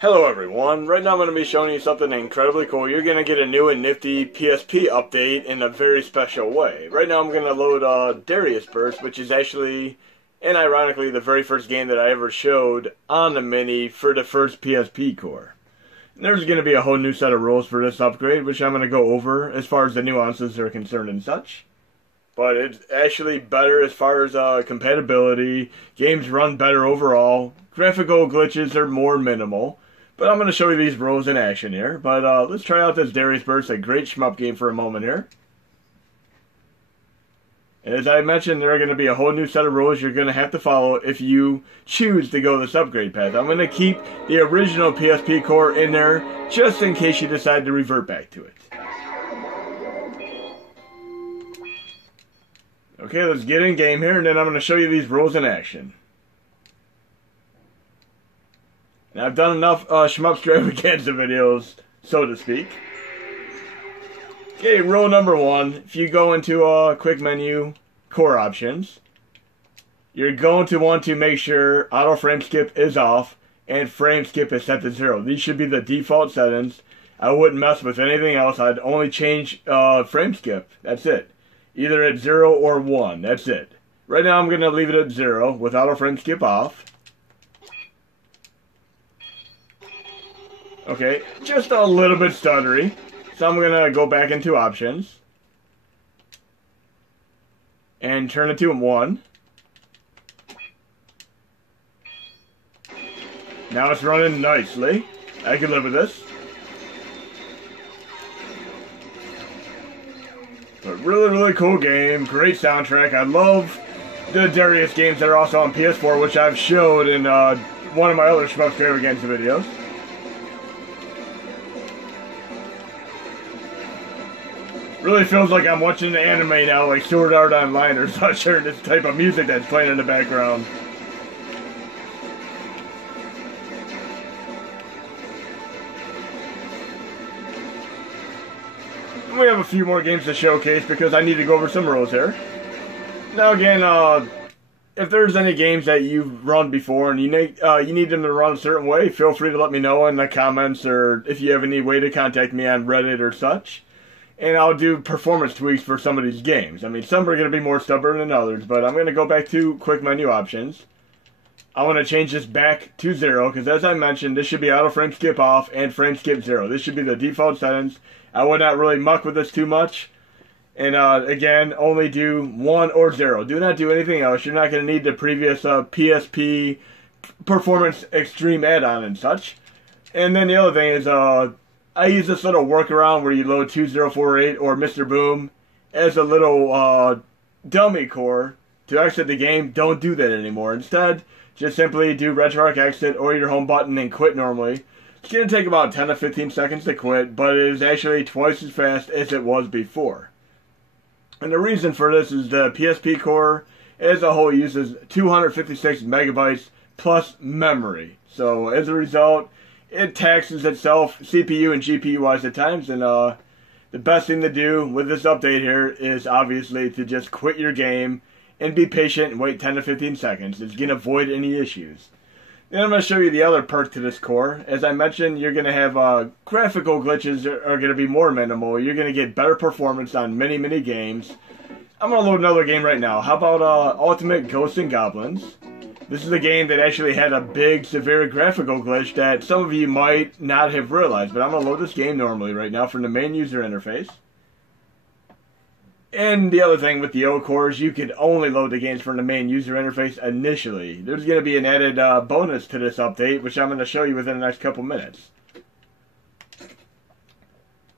Hello everyone, right now I'm going to be showing you something incredibly cool. You're going to get a new and nifty PSP update in a very special way. Right now I'm going to load Darius Burst, which is actually, and ironically, the very first game that I ever showed on the Mini for the first PSP core. And there's going to be a whole new set of rules for this upgrade, which I'm going to go over as far as the nuances are concerned and such. But it's actually better as far as compatibility, games run better overall, graphical glitches are more minimal. But I'm going to show you these rules in action here. But let's try out this Darius Burst, a great shmup game for a moment here. As I mentioned, there are going to be a whole new set of rules you're going to have to follow if you choose to go this upgrade path. I'm going to keep the original PSP core in there just in case you decide to revert back to it. Okay, let's get in game here, and then I'm going to show you these rules in action. And I've done enough shmup extravaganza videos, so to speak. Okay, rule number one. If you go into quick menu, core options, you're going to want to make sure auto frame skip is off and frame skip is set to 0. These should be the default settings. I wouldn't mess with anything else. I'd only change frame skip. That's it. Either at 0 or 1. That's it. Right now I'm going to leave it at 0 with auto frame skip off. Okay, just a little bit stuttery. So I'm going to go back into options. And turn it to 1. Now it's running nicely. I can live with this. But really cool game. Great soundtrack. I love the Darius games that are also on PS4, which I've showed in one of my other shmup extravaganza videos. Really feels like I'm watching an anime now, like Sword Art Online or such, or this type of music that's playing in the background. We have a few more games to showcase because I need to go over some rules here. Now again, if there's any games that you've run before and you need them to run a certain way, feel free to let me know in the comments, or if you have any way to contact me on Reddit or such. And I'll do performance tweaks for some of these games. I mean, some are going to be more stubborn than others, but I'm going to go back to quick menu options. I want to change this back to 0, because as I mentioned, this should be auto frame skip off and frame skip 0. This should be the default settings. I would not really muck with this too much. And again, only do 1 or 0. Do not do anything else. You're not going to need the previous PSP Performance Extreme add-on and such. And then the other thing is, I use this little workaround where you load 2048 or Mr. Boom as a little dummy core to exit the game. Don't do that anymore. Instead, just simply do RetroArch exit or your home button and quit normally. It's going to take about 10 to 15 seconds to quit, but it is actually twice as fast as it was before. And the reason for this is the PSP core as a whole uses 256 megabytes plus memory. So as a result, it taxes itself CPU and GPU wise at times, and the best thing to do with this update here is obviously to just quit your game and be patient and wait 10 to 15 seconds. It's going to avoid any issues. Then I'm going to show you the other perk to this core. As I mentioned, you're going to have graphical glitches are going to be more minimal. You're going to get better performance on many games. I'm going to load another game right now. How about Ultimate Ghosts and Goblins? This is a game that actually had a big, severe graphical glitch that some of you might not have realized. But I'm going to load this game normally right now from the main user interface. And the other thing with the O cores, you could only load the games from the main user interface initially. There's going to be an added bonus to this update, which I'm going to show you within the next couple minutes.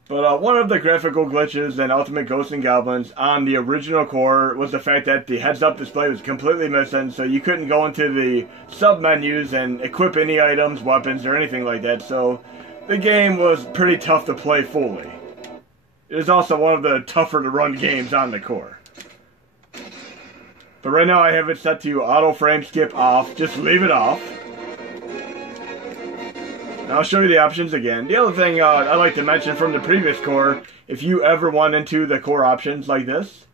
But one of the graphical glitches in Ultimate Ghosts and Goblins on the original core was the fact that the heads-up display was completely missing, so you couldn't go into the sub-menus and equip any items, weapons, or anything like that, so the game was pretty tough to play fully. It is also one of the tougher to run games on the core. But right now I have it set to auto frame skip off. Just leave it off. And I'll show you the options again. The other thing I'd like to mention from the previous core, if you ever went into the core options like this,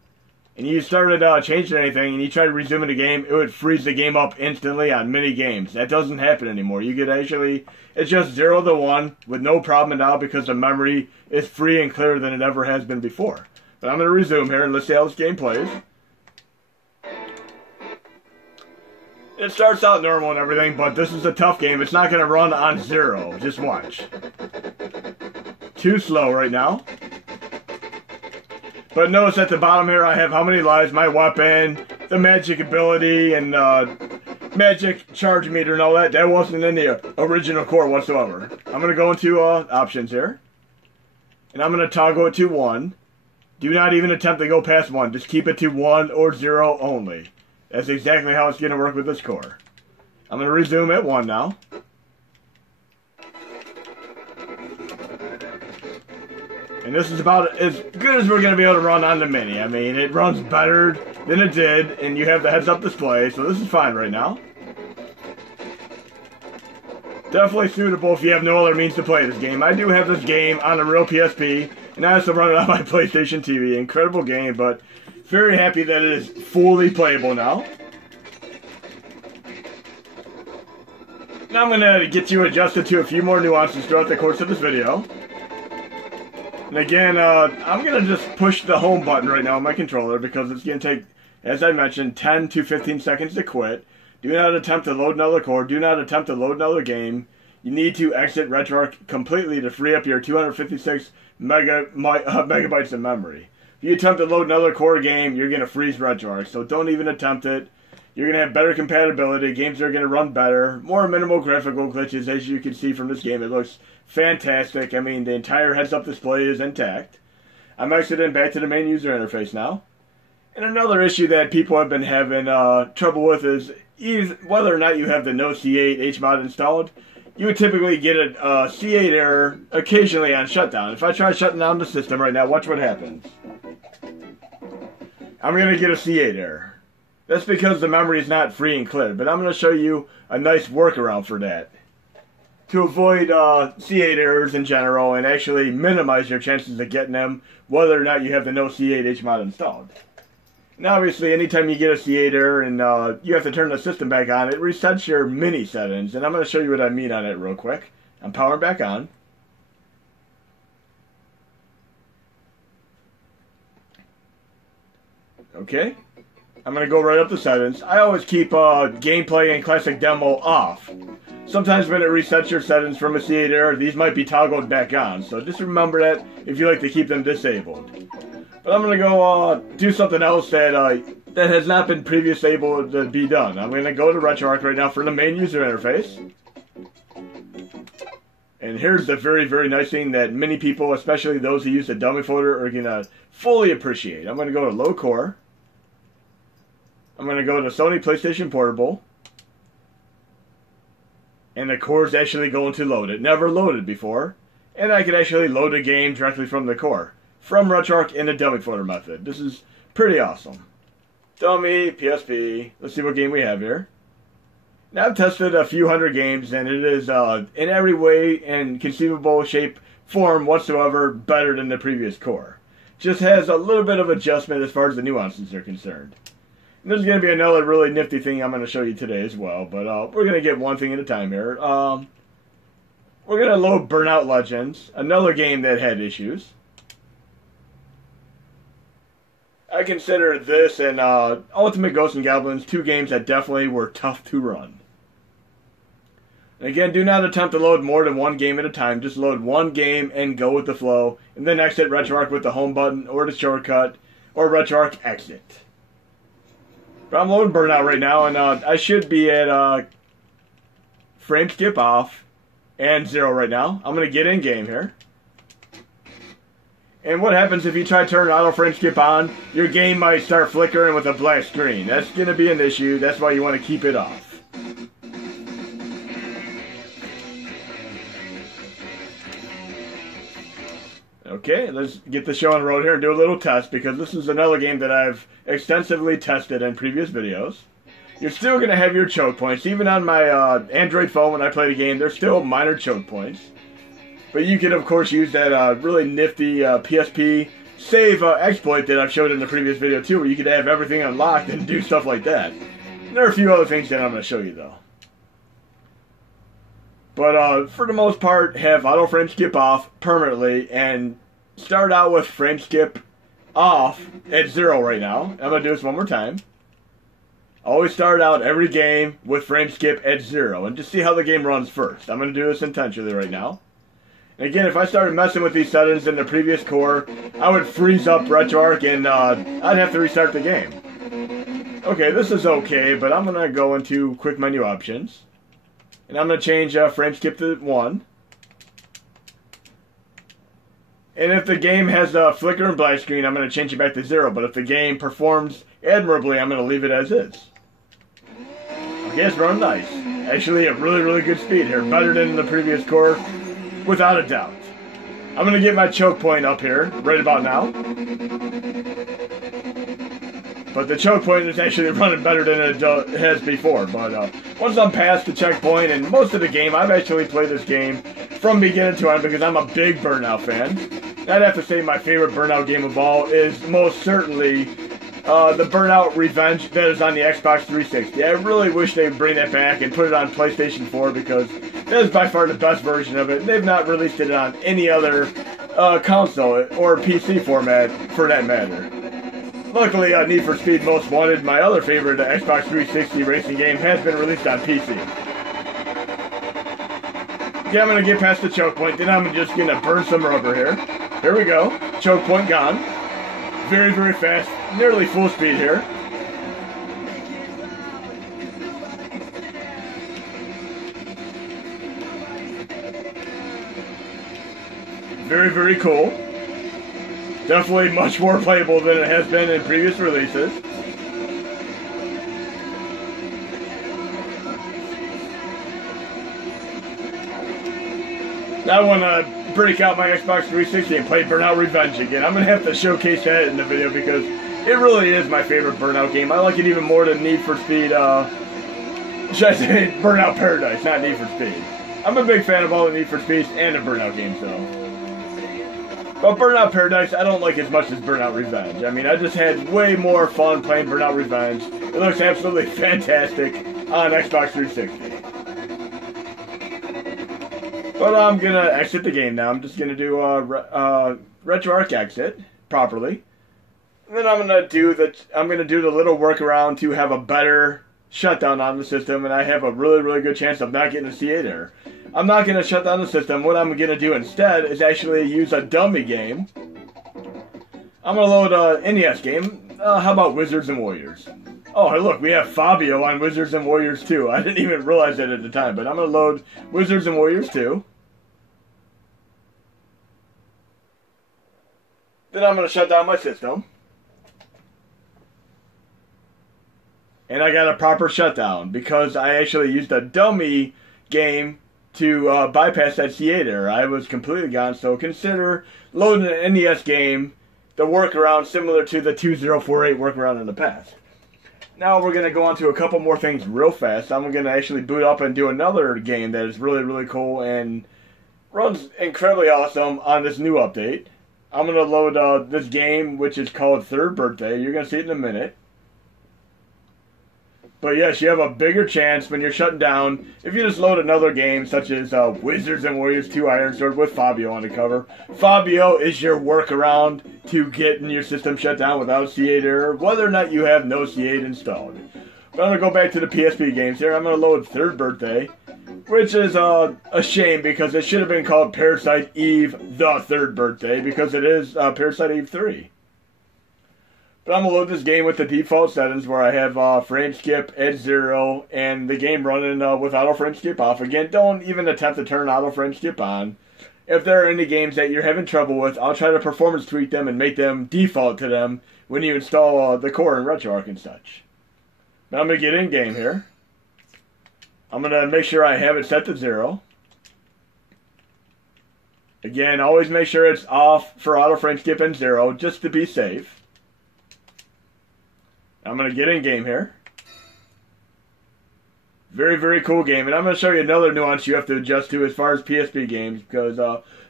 and you started changing anything, and you tried resuming the game, it would freeze the game up instantly on many games. That doesn't happen anymore. You could actually, it's just 0 to 1 with no problem now because the memory is free and clearer than it ever has been before. But I'm going to resume here, and let's see how this game plays. It starts out normal and everything, but this is a tough game. It's not going to run on 0. Just watch. Too slow right now. But notice at the bottom here I have how many lives, my weapon, the magic ability, and magic charge meter and all that. That wasn't in the original core whatsoever. I'm going to go into options here. And I'm going to toggle it to 1. Do not even attempt to go past 1. Just keep it to 1 or 0 only. That's exactly how it's going to work with this core. I'm going to resume at 1 now. And this is about as good as we're going to be able to run on the Mini. I mean, it runs better than it did, and you have the heads-up display, so this is fine right now. Definitely suitable if you have no other means to play this game. I do have this game on a real PSP, and I also run it on my PlayStation TV. Incredible game, but very happy that it is fully playable now. Now I'm going to get you adjusted to a few more nuances throughout the course of this video. And again, I'm going to just push the home button right now on my controller because it's going to take, as I mentioned, 10 to 15 seconds to quit. Do not attempt to load another core. Do not attempt to load another game. You need to exit RetroArch completely to free up your 256 megabytes of memory. If you attempt to load another core game, you're going to freeze RetroArch, so don't even attempt it. You're going to have better compatibility. Games are going to run better. More minimal graphical glitches, as you can see from this game. It looks fantastic. I mean, the entire heads-up display is intact. I'm exiting back to the main user interface now. And another issue that people have been having trouble with is whether or not you have the No C8 HMod installed. You would typically get a C8 error occasionally on shutdown. If I try shutting down the system right now, watch what happens. I'm going to get a C8 error. That's because the memory is not free and clear, but I'm going to show you a nice workaround for that. To avoid C8 errors in general and actually minimize your chances of getting them, whether or not you have the No C8 HMod installed. Now obviously anytime you get a C8 error and you have to turn the system back on, it resets your mini settings, and I'm going to show you what I mean on it real quick. I'm powering back on. Okay. I'm going to go right up to settings. I always keep gameplay and classic demo off. Sometimes when it resets your settings from a C8 error, these might be toggled back on. So just remember that if you like to keep them disabled. But I'm going to go do something else that that has not been previously able to be done. I'm going to go to RetroArch right now for the main user interface. And here's the very, very nice thing that many people, especially those who use the dummy folder, are going to fully appreciate. I'm going to go to low core. I'm going to go to Sony PlayStation Portable. And the core is actually going to load. It never loaded before. And I can actually load a game directly from the core. From RetroArch in the dummy folder method. This is pretty awesome. Dummy, PSP. Let's see what game we have here. Now I've tested a few hundred games, and it is in every way and conceivable shape, form whatsoever better than the previous core. Just has a little bit of adjustment as far as the nuances are concerned. And there's going to be another really nifty thing I'm going to show you today as well, but we're going to get one thing at a time here. We're going to load Burnout Legends, another game that had issues. I consider this and Ultimate Ghosts and Goblins two games that definitely were tough to run. And again, do not attempt to load more than one game at a time. Just load one game and go with the flow. And then exit RetroArch with the home button or the shortcut or RetroArch exit. But I'm loading Burnout right now, and I should be at frame skip off and 0 right now. I'm going to get in game here. And what happens if you try to turn auto frame skip on, your game might start flickering with a black screen. That's going to be an issue. That's why you want to keep it off. Okay, let's get the show on the road here and do a little test, because this is another game that I've extensively tested in previous videos. You're still going to have your choke points. Even on my Android phone when I play the game, there's still minor choke points. But you can, of course, use that really nifty PSP save exploit that I've showed in the previous video too, where you could have everything unlocked and do stuff like that. And there are a few other things that I'm going to show you though. But for the most part, have auto frame skip off permanently and start out with frame skip off at 0 right now. I'm going to do this one more time. Always start out every game with frame skip at 0 and just see how the game runs first. I'm going to do this intentionally right now. And again, if I started messing with these settings in the previous core, I would freeze up RetroArch and I'd have to restart the game. Okay, this is okay, but I'm going to go into quick menu options. And I'm going to change frame skip to 1. And if the game has a flicker and black screen, I'm going to change it back to 0. But if the game performs admirably, I'm going to leave it as is. Okay, it's running nice. Actually, a really, really good speed here. Better than the previous core, without a doubt. I'm going to get my choke point up here, right about now. But the choke point is actually running better than it has before. But once I'm past the checkpoint, and most of the game, I've actually played this game from beginning to end because I'm a big Burnout fan. I'd have to say my favorite Burnout game of all is most certainly the Burnout Revenge that is on the Xbox 360. I really wish they would bring that back and put it on PlayStation 4 because that is by far the best version of it. They've not released it on any other console or PC format for that matter. Luckily, Need for Speed Most Wanted, my other favorite Xbox 360 racing game, has been released on PC. Okay, I'm going to get past the choke point, then I'm just going to burn some rubber here. Here we go. Choke point gone. Very, very fast. Nearly full speed here. Very, very cool. Definitely much more playable than it has been in previous releases. I want to break out my Xbox 360 and play Burnout Revenge again. I'm going to have to showcase that in the video because it really is my favorite Burnout game. I like it even more than Need for Speed, should I say Burnout Paradise, not Need for Speed. I'm a big fan of all the Need for Speeds and the Burnout games though. But Burnout Paradise, I don't like as much as Burnout Revenge. I mean, I just had way more fun playing Burnout Revenge. It looks absolutely fantastic on Xbox 360. But I'm going to exit the game now. I'm just going to do RetroArch exit properly. And then I'm going to do the little workaround to have a better shutdown on the system, and I have a really, really good chance of not getting a C8 error. I'm not going to shut down the system. What I'm going to do instead is actually use a dummy game. I'm going to load an NES game. How about Wizards and Warriors? Oh, hey, look, we have Fabio on Wizards and Warriors 2. I didn't even realize that at the time, but I'm going to load Wizards and Warriors 2. Then I'm going to shut down my system. And I got a proper shutdown because I actually used a dummy game to bypass that C8 error. I was completely gone, so consider loading an NES game, the workaround similar to the 2048 workaround in the past. Now we're going to go on to a couple more things real fast. I'm going to actually boot up and do another game that is really, really cool and runs incredibly awesome on this new update. I'm going to load this game, which is called Third Birthday. You're going to see it in a minute. But yes, you have a bigger chance when you're shutting down if you just load another game such as Wizards and Warriors 2 Iron Sword with Fabio on the cover. Fabio is your workaround to getting your system shut down without a C8 error, whether or not you have no C8 installed. But I'm going to go back to the PSP games here. I'm going to load Third Birthday, which is a shame because it should have been called Parasite Eve The Third Birthday because it is Parasite Eve 3. But I'm going to load this game with the default settings where I have frame skip at 0 and the game running with auto frame skip off. Again, don't even attempt to turn auto frame skip on. If there are any games that you're having trouble with, I'll try to performance tweak them and make them default to them when you install the core and RetroArch and such. But I'm going to get in game here. I'm going to make sure I have it set to 0. Again, always make sure it's off for auto frame skip and 0 just to be safe. I'm going to get in game here. Very, very cool game. And I'm going to show you another nuance you have to adjust to as far as PSP games, because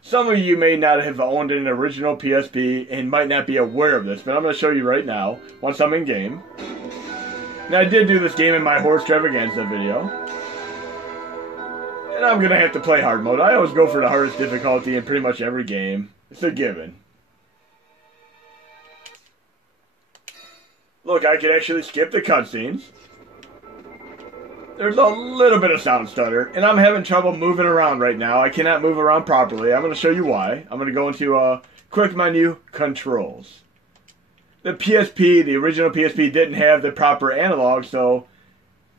some of you may not have owned an original PSP and might not be aware of this, but I'm going to show you right now once I'm in game. Now, I did do this game in my Horse Extravaganza video, and I'm going to have to play hard mode. I always go for the hardest difficulty in pretty much every game. It's a given. Look, I can actually skip the cutscenes. There's a little bit of sound stutter, and I'm having trouble moving around right now. I cannot move around properly. I'm going to show you why. I'm going to go into quick menu controls. The PSP, the original PSP, didn't have the proper analog, so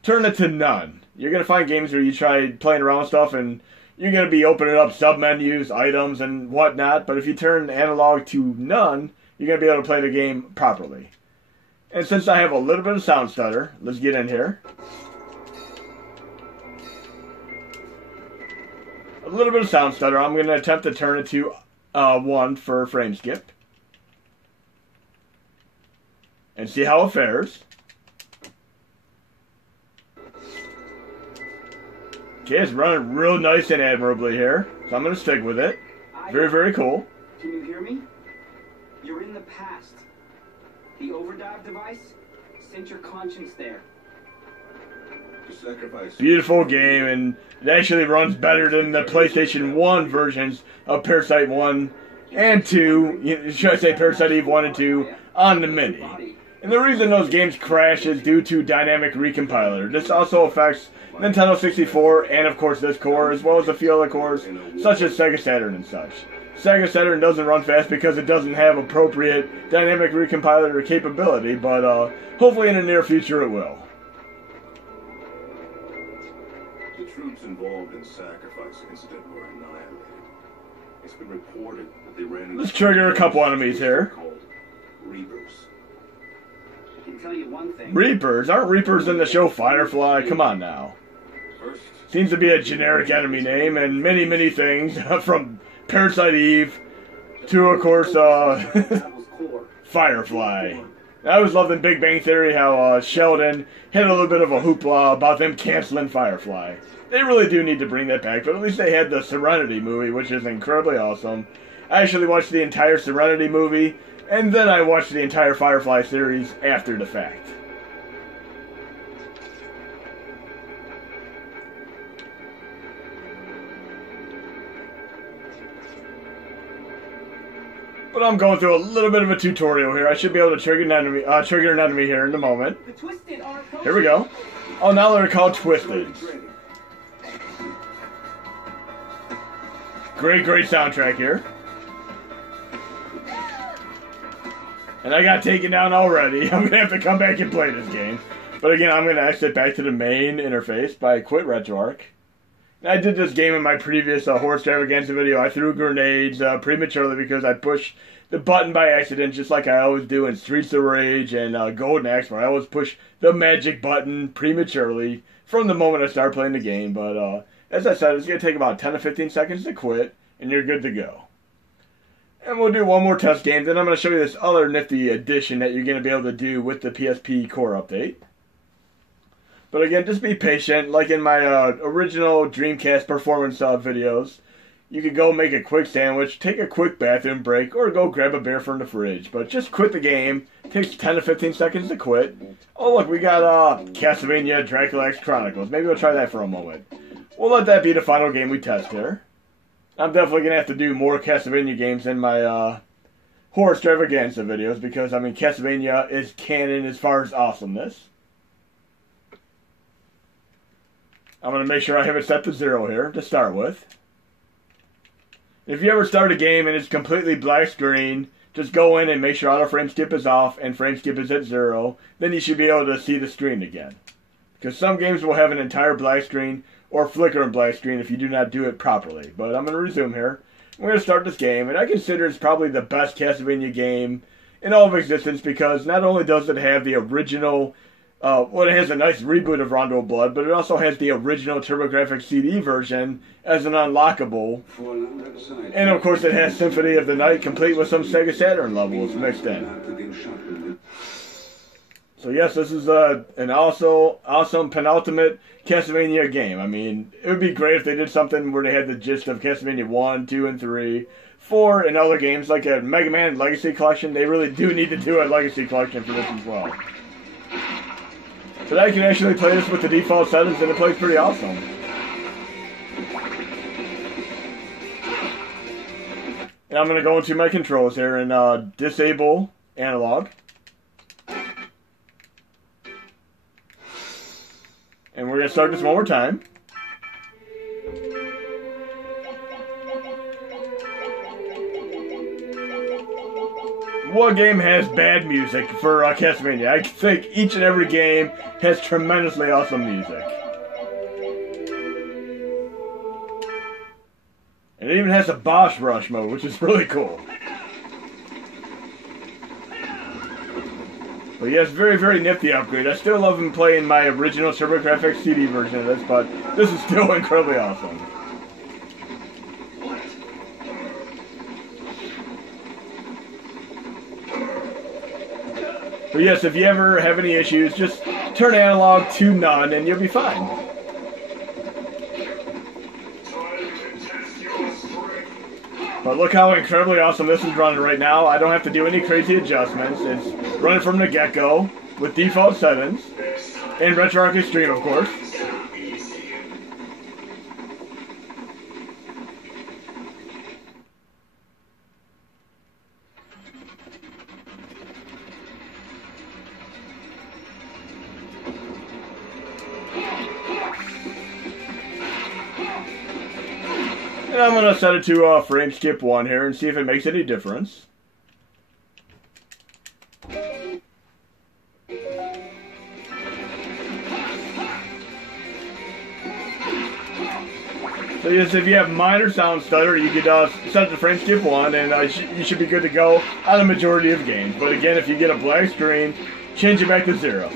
turn it to none. You're going to find games where you try playing around with stuff, and you're going to be opening up sub-menus, items, and whatnot, but if you turn analog to none, you're going to be able to play the game properly. And since I have a little bit of sound stutter, let's get in here. A little bit of sound stutter. I'm going to attempt to turn it to 1 for frame skip. And see how it fares. Okay, it's running real nice and admirably here. So I'm going to stick with it. Very, very cool. Can you hear me? You're in the past. The overdrive device sent your conscience there. Beautiful game, and it actually runs better than the PlayStation 1 versions of Parasite 1 and 2, should I say Parasite Eve 1 and 2, on the Mini. And the reason those games crash is due to dynamic recompiler. This also affects Nintendo 64 and of course this core, as well as a few other cores, such as Sega Saturn and such. Sega Saturn doesn't run fast because it doesn't have appropriate dynamic recompiler capability, but hopefully in the near future it will. The troops involved in sacrifice incident were annihilated. It's been reported that they ran into... Let's trigger a couple enemies here. Reapers. I can tell you one thing. Reapers? Aren't Reapers in the show Firefly? Come on now. Seems to be a generic enemy name, and many, many things, from Parasite Eve to, of course, Firefly. I always loved in Big Bang Theory how Sheldon had a little bit of a hoopla about them canceling Firefly. They really do need to bring that back, but at least they had the Serenity movie, which is incredibly awesome. I actually watched the entire Serenity movie, and then I watched the entire Firefly series after the fact. But I'm going through a little bit of a tutorial here. I should be able to trigger an enemy here in a moment. Here we go. Oh, now they're called Twisted. Great, great soundtrack here. And I got taken down already. I'm going to have to come back and play this game. But again, I'm going to exit back to the main interface by quit RetroArch. I did this game in my previous Horse Extravaganza video. I threw grenades prematurely because I pushed the button by accident, just like I always do in Streets of Rage and Golden Axe, where I always push the magic button prematurely from the moment I start playing the game. But as I said, it's going to take about 10 to 15 seconds to quit, and you're good to go. And we'll do one more test game, then I'm going to show you this other nifty addition that you're going to be able to do with the PSP Core Update. But again, just be patient. Like in my original Dreamcast performance videos, you could go make a quick sandwich, take a quick bathroom break, or go grab a beer from the fridge. But just quit the game. It takes 10 to 15 seconds to quit. Oh look, we got Castlevania Dracula X Chronicles. Maybe we'll try that for a moment. We'll let that be the final game we test here. I'm definitely going to have to do more Castlevania games in my Horror Extravaganza videos, because, I mean, Castlevania is canon as far as awesomeness. I'm going to make sure I have it set to 0 here to start with. If you ever start a game and it's completely black screen, just go in and make sure auto frame skip is off and frame skip is at 0. Then you should be able to see the screen again. Because some games will have an entire black screen or flicker in black screen if you do not do it properly. But I'm going to resume here. We're going to start this game, and I consider it's probably the best Castlevania game in all of existence, because not only does it have the original... well, it has a nice reboot of Rondo of Blood, but it also has the original TurboGrafx CD version as an unlockable. And of course it has Symphony of the Night, complete with some Sega Saturn levels mixed in. So yes, this is an awesome penultimate Castlevania game. I mean, it would be great if they did something where they had the gist of Castlevania 1, 2, and 3, 4, and other games like a Mega Man Legacy Collection. They really do need to do a Legacy Collection for this as well. But I can actually play this with the default settings and it plays pretty awesome. And I'm going to go into my controls here and disable analog. And we're going to start this one more time. What game has bad music for Castlevania? I think each and every game has tremendously awesome music. And it even has a boss rush mode, which is really cool. But yes, very, very nifty upgrade. I still love him playing my original TurboGrafx CD version of this, but this is still incredibly awesome. But yes, if you ever have any issues, just turn analog to none and you'll be fine. But look how incredibly awesome this is running right now. I don't have to do any crazy adjustments. It's running from the get-go with default settings and RetroArch Extreme, of course. And I'm going to set it to frame skip 1 here and see if it makes any difference. So yes, if you have minor sound stutter, you could set it to frame skip 1 and you should be good to go on a majority of games. But again, if you get a black screen, change it back to 0.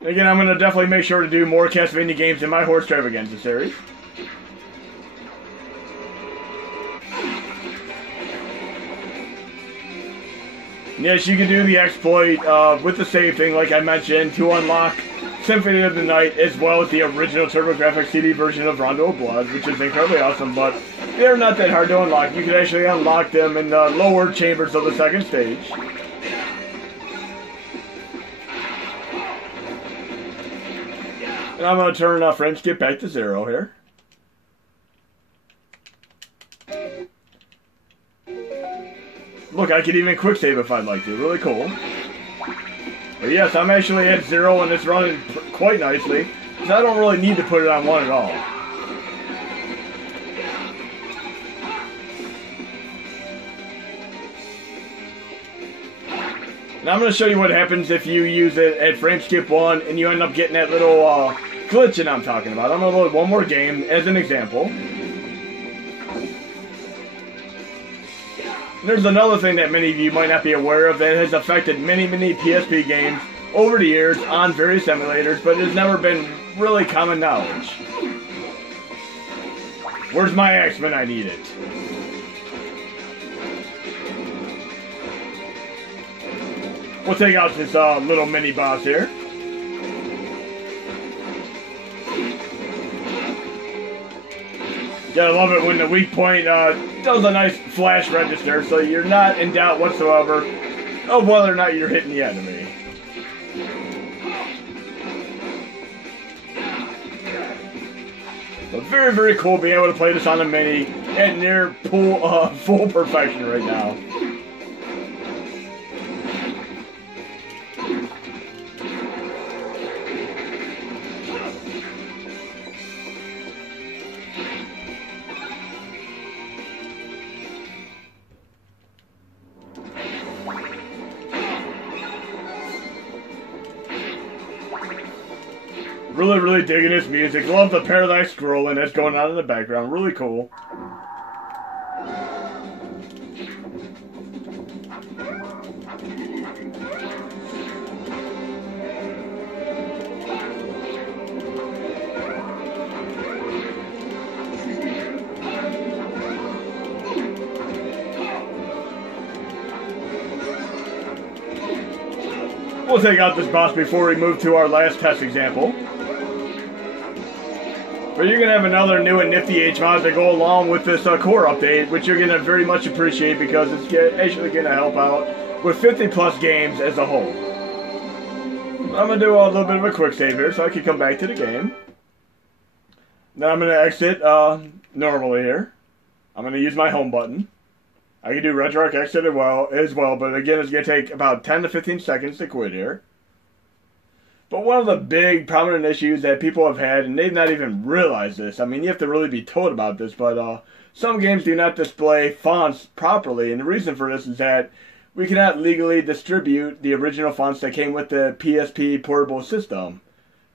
Again, I'm going to definitely make sure to do more Castlevania games in my Horse Extravaganza series. Yes, you can do the exploit with the save thing, like I mentioned, to unlock Symphony of the Night, as well as the original TurboGrafx CD version of Rondo of Blood, which is incredibly awesome, but they're not that hard to unlock. You can actually unlock them in the lower chambers of the second stage. And I'm going to turn frame skip back to 0 here. Look, I could even quick save if I'd like to. Really cool. But yes, I'm actually at 0 and it's running quite nicely. Because I don't really need to put it on 1 at all. And I'm going to show you what happens if you use it at frame skip 1 and you end up getting that little glitch that I'm talking about. I'm going to load one more game as an example. And there's another thing that many of you might not be aware of that has affected many PSP games over the years on various emulators, but it has never been really common knowledge. Where's my axe when I need it? We'll take out this little mini boss here. Gotta love it when the weak point does a nice flash register, so you're not in doubt whatsoever of whether or not you're hitting the enemy. But very, very cool being able to play this on a mini at near full perfection right now. Really, really digging this music. Love the Paradise scrolling that's going on in the background. Really cool. we'll take out this boss before we move to our last test example. But you're going to have another new and nifty HMod to go along with this core update, which you're going to very much appreciate because it's actually going to help out with 50 plus games as a whole. I'm going to do a little bit of a quick save here so I can come back to the game. Then I'm going to exit normally here. I'm going to use my home button. I can do RetroArch exit as well, but again it's going to take about 10 to 15 seconds to quit here. But one of the big prominent issues that people have had, and they've not even realized this, I mean you have to really be told about this, but some games do not display fonts properly, and the reason for this is that we cannot legally distribute the original fonts that came with the PSP portable system.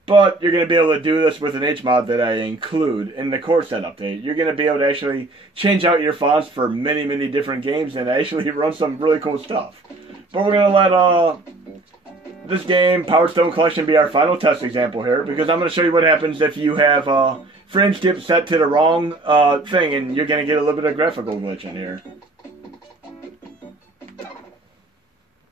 But you're going to be able to do this with an HMod that I include in the core set update. You're going to be able to actually change out your fonts for many, many different games and actually run some really cool stuff. But we're going to let this game, Power Stone Collection, be our final test example here, because I'm going to show you what happens if you have frame skip set to the wrong thing, and you're going to get a little bit of graphical glitch in here.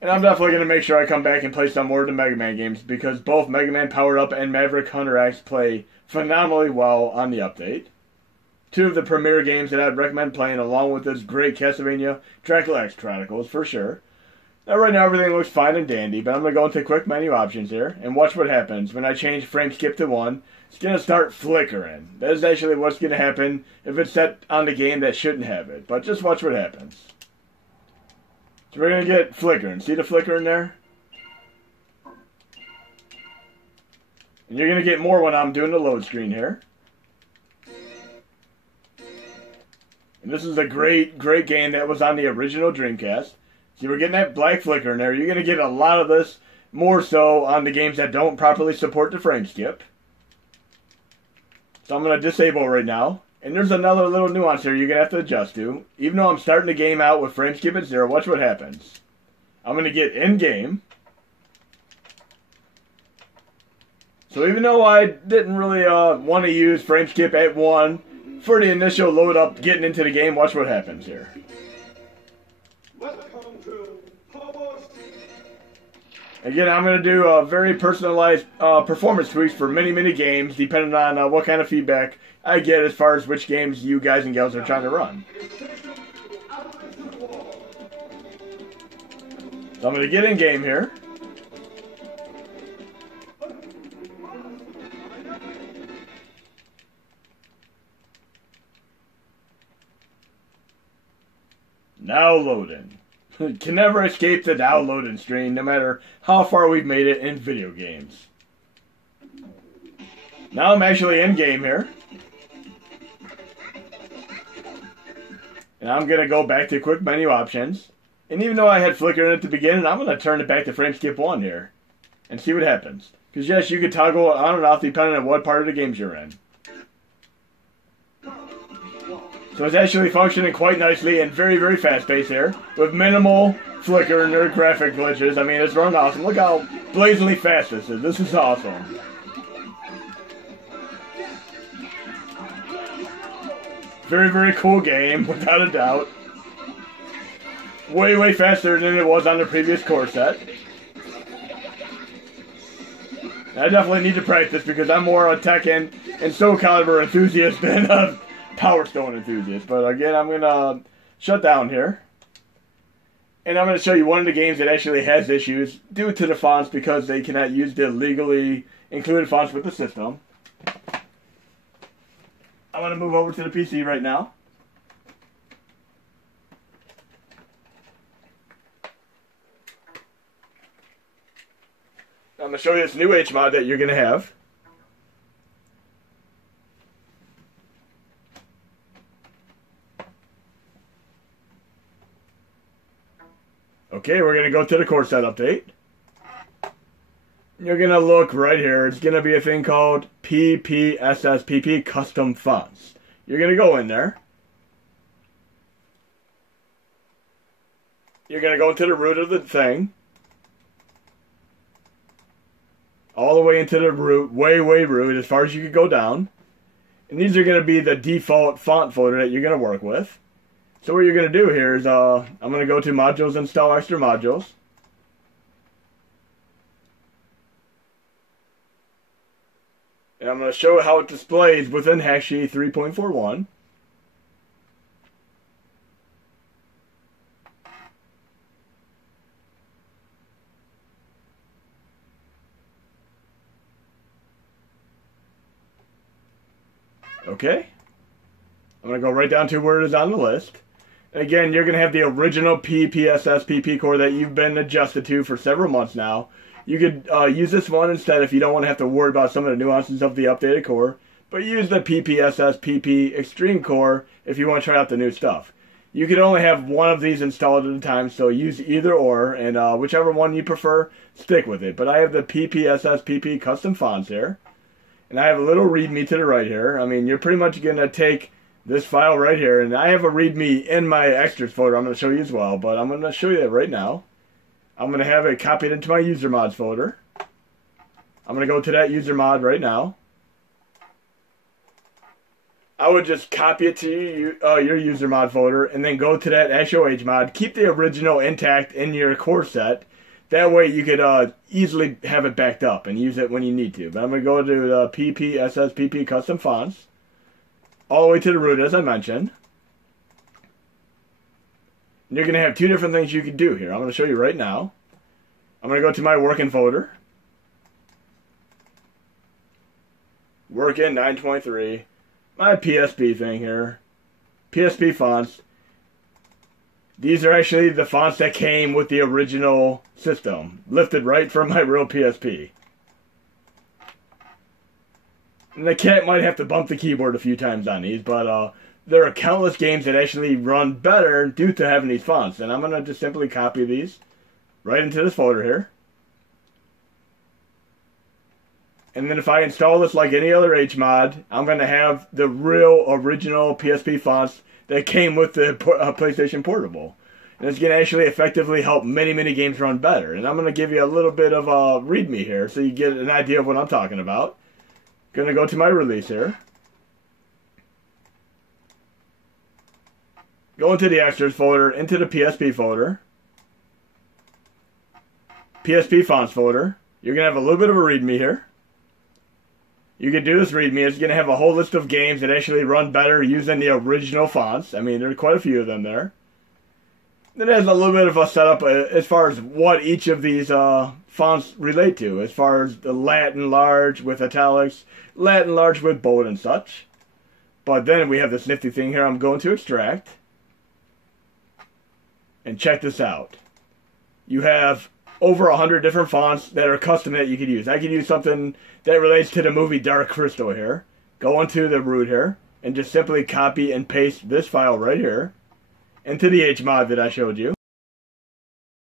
And I'm definitely going to make sure I come back and play some more of the Mega Man games, because both Mega Man Powered Up and Maverick Hunter X play phenomenally well on the update. Two of the premier games that I'd recommend playing along with this great Castlevania Dracula X Chronicles for sure. Now right now everything looks fine and dandy, but I'm going to go into quick menu options here and watch what happens. When I change frame skip to 1, it's going to start flickering. That is actually what's going to happen if it's set on the game that shouldn't have it, but just watch what happens. So we're going to get flickering. See the flickering there? And you're going to get more when I'm doing the load screen here. And this is a great, great game that was on the original Dreamcast. See, we're getting that black flicker in there. You're going to get a lot of this more so on the games that don't properly support the frame skip. So I'm going to disable right now. And there's another little nuance here you're going to have to adjust to. Even though I'm starting the game out with frame skip at 0, watch what happens. I'm going to get in-game. So even though I didn't really want to use frame skip at 1 for the initial load up getting into the game, watch what happens here. Again, I'm going to do a very personalized performance tweaks for many, many games, depending on what kind of feedback I get as far as which games you guys and gals are trying to run. So I'm going to get in game here. Now loading. Can never escape the downloading screen, no matter how far we've made it in video games. Now I'm actually in game here. And I'm going to go back to quick menu options. And even though I had flickering at the beginning, I'm going to turn it back to frame skip 1 here. And see what happens. Because yes, you can toggle on and off depending on what part of the games you're in. So it's actually functioning quite nicely and very, very fast-paced here, with minimal flicker or graphic glitches. I mean, it's running awesome. Look how blazingly fast this is. This is awesome. Very, very cool game, without a doubt. Way, way faster than it was on the previous core set. And I definitely need to practice because I'm more a Tekken and Soul Calibur enthusiast than a Power Stone enthusiast. But again, I'm going to shut down here. And I'm going to show you one of the games that actually has issues due to the fonts because they cannot use the legally included fonts with the system. I'm going to move over to the PC right now. I'm going to show you this new HMod that you're going to have. Okay, we're going to go to the core set update. You're going to look right here. It's going to be a thing called PPSSPP Custom Fonts. You're going to go in there. You're going to go into the root of the thing. All the way into the root, way root, as far as you can go down. And these are going to be the default font folder that you're going to work with. So what you're going to do here is, I'm going to go to Modules, Install Extra Modules. And I'm going to show how it displays within Hackshi 3.41. Okay. I'm going to go right down to where it is on the list. And again, you're going to have the original PPSS PP core that you've been adjusted to for several months now. You could use this one instead if you don't want to have to worry about some of the nuances of the updated core. But use the PPSS PP Extreme core if you want to try out the new stuff. You can only have one of these installed at a time, so use either or, and whichever one you prefer, stick with it. But I have the PPSS PP Custom Fonts here. And I have a little README to the right here. I mean, you're pretty much going to take this file right here, and I have a README in my extras folder I'm going to show you as well, but I'm going to show you that right now. I'm going to have it copied into my user mods folder. I'm going to go to that user mod right now. I would just copy it to your user mod folder, and then go to that SOH mod. Keep the original intact in your core set. That way you could easily have it backed up and use it when you need to. But I'm going to go to the PPSS PP Custom Fonts. All the way to the root, as I mentioned. And you're going to have two different things you can do here. I'm going to show you right now. I'm going to go to my working folder. Working 923. My PSP thing here. PSP fonts. These are actually the fonts that came with the original system. Lifted right from my real PSP. And the cat might have to bump the keyboard a few times on these, but there are countless games that actually run better due to having these fonts. And I'm going to just simply copy these right into this folder here. And then if I install this like any other HMod, I'm going to have the real original PSP fonts that came with the PlayStation Portable. And it's going to actually effectively help many, many games run better. And I'm going to give you a little bit of a README here so you get an idea of what I'm talking about. Going to go to my release here. Go into the extras folder, into the PSP folder. PSP fonts folder. You're going to have a little bit of a README here. You can do this README. It's going to have a whole list of games that actually run better using the original fonts. I mean, there are quite a few of them there. Then it has a little bit of a setup as far as what each of these fonts relate to. As far as the Latin large with italics, Latin large with bold and such. But then we have this nifty thing here I'm going to extract. And check this out. You have over 100 different fonts that are custom that you could use. I could use something that relates to the movie Dark Crystal here. Go into the root here and just simply copy and paste this file right here into the HMod that I showed you.